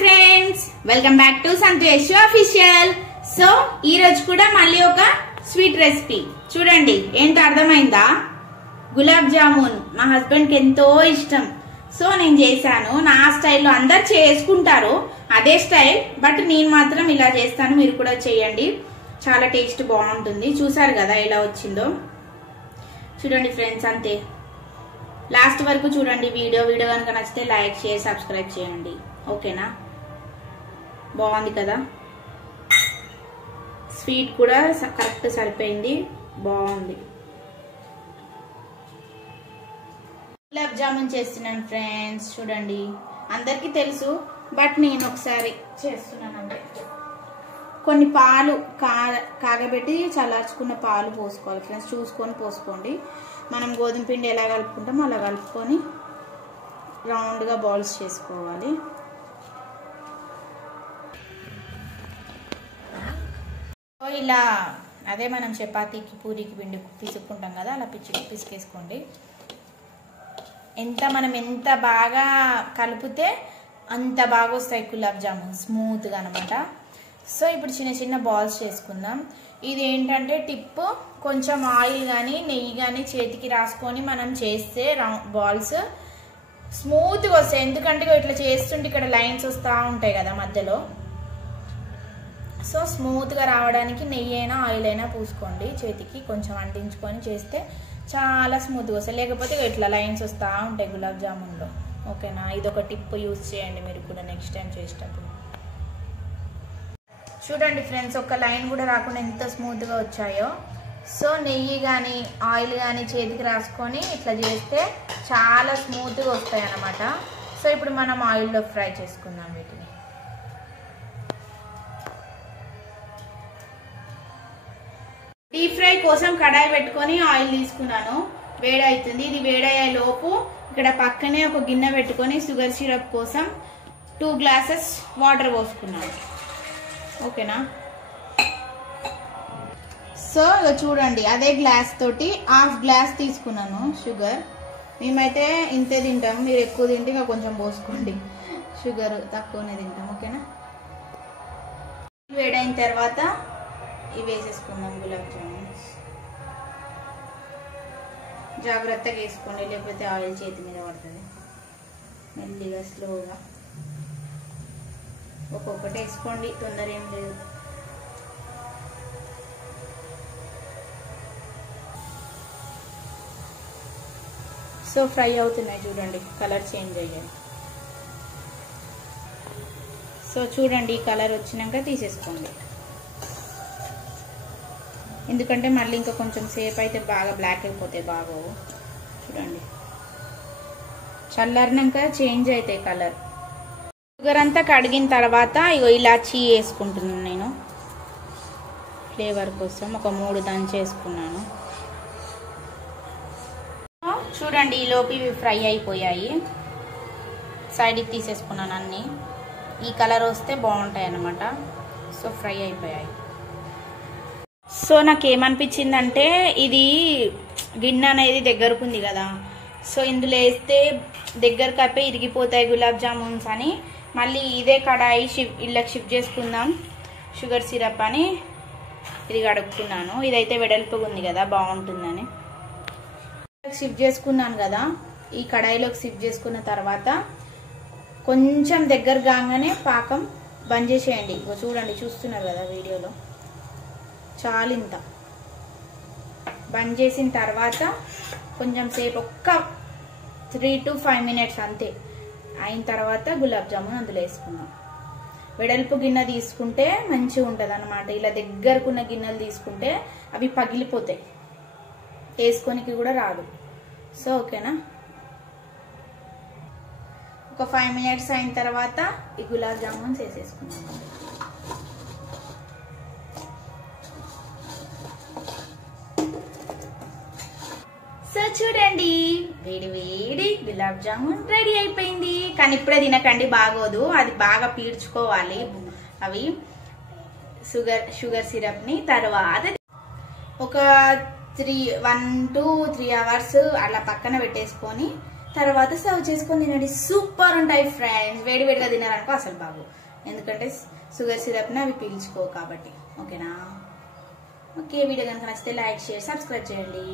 Friends, welcome back to Santosh official. So ఈ రోజు కూడా మళ్ళీ ఒక స్వీట్ రెసిపీ చూడండి. ఏంటో అర్థమైందా? గులాబ్ జామున్ మా హస్బెండ్ కి ఎంతో ఇష్టం. సో నేను చేశాను నా స్టైల్లో. అందరు చేసుకుంటారు అదే స్టైల్, బట్ నేను మాత్రం ఇలా చేస్తాను. మీరు కూడా చేయండి, చాలా టేస్ట్ బాగుంటుంది. చూసారు కదా ఎలా వచ్చిందో. చూడండి ఫ్రెండ్స్, అంతే. లాస్ట్ వరకు చూడండి వీడియో కనుక నచ్చితే లైక్ షేర్ సబ్స్క్రైబ్ చేయండి. ఓకేనా? బాగుంది కదా, స్వీట్ కూడా కరెక్ట్ సరిపోయింది, బాగుంది. గులాబ్ జామున్ చేస్తున్నాను ఫ్రెండ్స్. చూడండి, అందరికీ తెలుసు, బట్ నేను ఒకసారి చేస్తున్నాను అంతే. కొన్ని పాలు కాగబెట్టి చల్లార్చుకున్న పాలు పోసుకోవాలి ఫ్రెండ్స్. చూసుకొని పోసుకోండి. మనం గోధుమ పిండి ఎలా కలుపుకుంటామో అలా కలుపుకొని రౌండ్గా బాల్స్ చేసుకోవాలి. ఇలా అదే మనం చపాతీకి పూరికి పిండి పిసుక్కుంటాం కదా, అలా పిసికేసుకోండి. ఎంత బాగా కలిపితే అంత బాగా వస్తాయి గులాబ్ జామున్, స్మూత్గా అనమాట. సో ఇప్పుడు చిన్న చిన్న బాల్స్ చేసుకుందాం. ఇది ఏంటంటే టిప్, కొంచెం ఆయిల్ కానీ నెయ్యి కానీ చేతికి రాసుకొని మనం చేస్తే బాల్స్ స్మూత్గా వస్తాయి. ఎందుకంటే ఇట్లా చేస్తుంటే ఇక్కడ లైన్స్ వస్తూ ఉంటాయి కదా మధ్యలో. సో స్మూత్గా రావడానికి నెయ్యి అయినా ఆయిల్ అయినా పూసుకోండి. చేతికి కొంచెం అంటించుకొని చేస్తే చాలా స్మూత్గా వస్తాయి. లేకపోతే ఇట్లా లైన్స్ వస్తూ ఉంటాయి గులాబ్ జామున్లో. ఓకేనా? ఇదొక టిప్ యూజ్ చేయండి మీరు కూడా నెక్స్ట్ టైం చేసేటప్పుడు. చూడండి ఫ్రెండ్స్, ఒక లైన్ కూడా రాకుండా ఎంత స్మూత్గా వచ్చాయో. సో నెయ్యి కానీ ఆయిల్ కానీ చేతికి రాసుకొని ఇట్లా చేస్తే చాలా స్మూత్గా వస్తాయి అన్నమాట. సో ఇప్పుడు మనం ఆయిల్లో ఫ్రై చేసుకుందాం వీటిని. డీప్ ఫ్రై కోసం కడాయి పెట్టుకొని ఆయిల్ తీసుకున్నాను. వేడవుతుంది. ఇది వేడయ్యే లోపు ఇక్కడ పక్కనే ఒక గిన్నె పెట్టుకొని షుగర్ సిరప్ కోసం 2 గ్లాసెస్ వాటర్ పోసుకున్నాను. ఓకేనా? సో ఇక చూడండి, అదే గ్లాస్ తోటి 1/2 గ్లాస్ తీసుకున్నాను షుగర్. మేమైతే ఇంతే తింటాం, మీరు ఎక్కువ తింటే ఇక కొంచెం పోసుకోండి. షుగర్ తక్కువనే తింటాం. ఓకేనా? వేడైన తర్వాత ఇవి వేసేసుకుందాం గులాబ్ జామున్స్. జాగ్రత్తగా వేసుకోండి, లేకపోతే ఆయిల్ చేతి మీద పడుతుంది. మెల్లిగా స్లోగా ఒక్కొక్కటి వేసుకోండి, తొందర ఏం లేదు. సో ఫ్రై అవుతున్నాయి చూడండి, కలర్ చేంజ్ అయ్యాయి. సో చూడండి, ఈ కలర్ వచ్చినాక తీసేసుకోండి. ఎందుకంటే మళ్ళీ ఇంకా కొంచెం సేపు అయితే బాగా బ్లాక్ అయిపోతాయి. బాగా చూడండి, చల్లారినాక చేంజ్ అవుతాయి కలర్. షుగర్ అంతా కడిగిన తర్వాత ఇగో ఇలాచీ వేసుకుంటున్నాను నేను ఫ్లేవర్ కోసం. ఒక 3 దంచేసుకున్నాను. చూడండి, ఈలోపు ఇవి ఫ్రై అయిపోయాయి. సైడ్కి తీసేసుకున్నాను అన్నీ. ఈ కలర్ వస్తే బాగుంటాయి అన్నమాట. సో ఫ్రై అయిపోయాయి. సో నాకేమనిపించిందంటే, ఇది గిన్నె అనేది దగ్గరకు ఉంది కదా, సో ఇందులో వేస్తే దగ్గరకు అయిపోయి ఇరిగిపోతాయి గులాబ్ జామున్స్ అని మళ్ళీ ఇదే కడాయి ఇళ్ళకి షిఫ్ట్ చేసుకుందాం షుగర్ సిరప్ అని ఇది కడుక్కున్నాను. ఇదైతే వెడల్పుగా ఉంది కదా, బాగుంటుందని షిఫ్ట్ చేసుకున్నాను కదా. ఈ కడాయిలోకి షిఫ్ట్ చేసుకున్న తర్వాత కొంచెం దగ్గర కాగానే పాకం బంద్ చేసేయండి. చూడండి, చూస్తున్నారు కదా వీడియోలో, చాలు ఇంత. బంద్ చేసిన తర్వాత కొంచెం సేపు ఒక్క 3 to 5 minutes అంతే అయిన తర్వాత గులాబ్ జామున్ అందులో వేసుకుందాం. వెడల్పు గిన్నె తీసుకుంటే మంచిగా ఉంటుంది అన్నమాట. ఇలా దగ్గరకున్న గిన్నెలు తీసుకుంటే అవి పగిలిపోతాయి, వేసుకోనికి కూడా రాదు. సో ఓకేనా? ఒక 5 minutes అయిన తర్వాత ఈ గులాబ్ జామున్స్ వేసేసుకుందాం. సో చూడండి, వేడి వేడి గులాబ్ జామున్ రెడీ అయిపోయింది. కానీ ఇప్పుడే తినకండి, బాగోదు. అది బాగా పీల్చుకోవాలి అవి షుగర్ సిరప్ ని. తర్వాత ఒక 1 to 3 hours అలా పక్కన పెట్టేసుకొని తర్వాత సర్వ్ చేసుకొని తినండి. సూపర్ ఉంటాయి ఫ్రెండ్స్. వేడివేడిగా తినారనుకో అసలు బాగు, ఎందుకంటే షుగర్ సిరప్ని అవి పీల్చుకో కాబట్టి. ఓకేనా? ఓకే, వీడియో కనుక నచ్చితే లైక్, షేర్, సబ్స్క్రైబ్ చేయండి.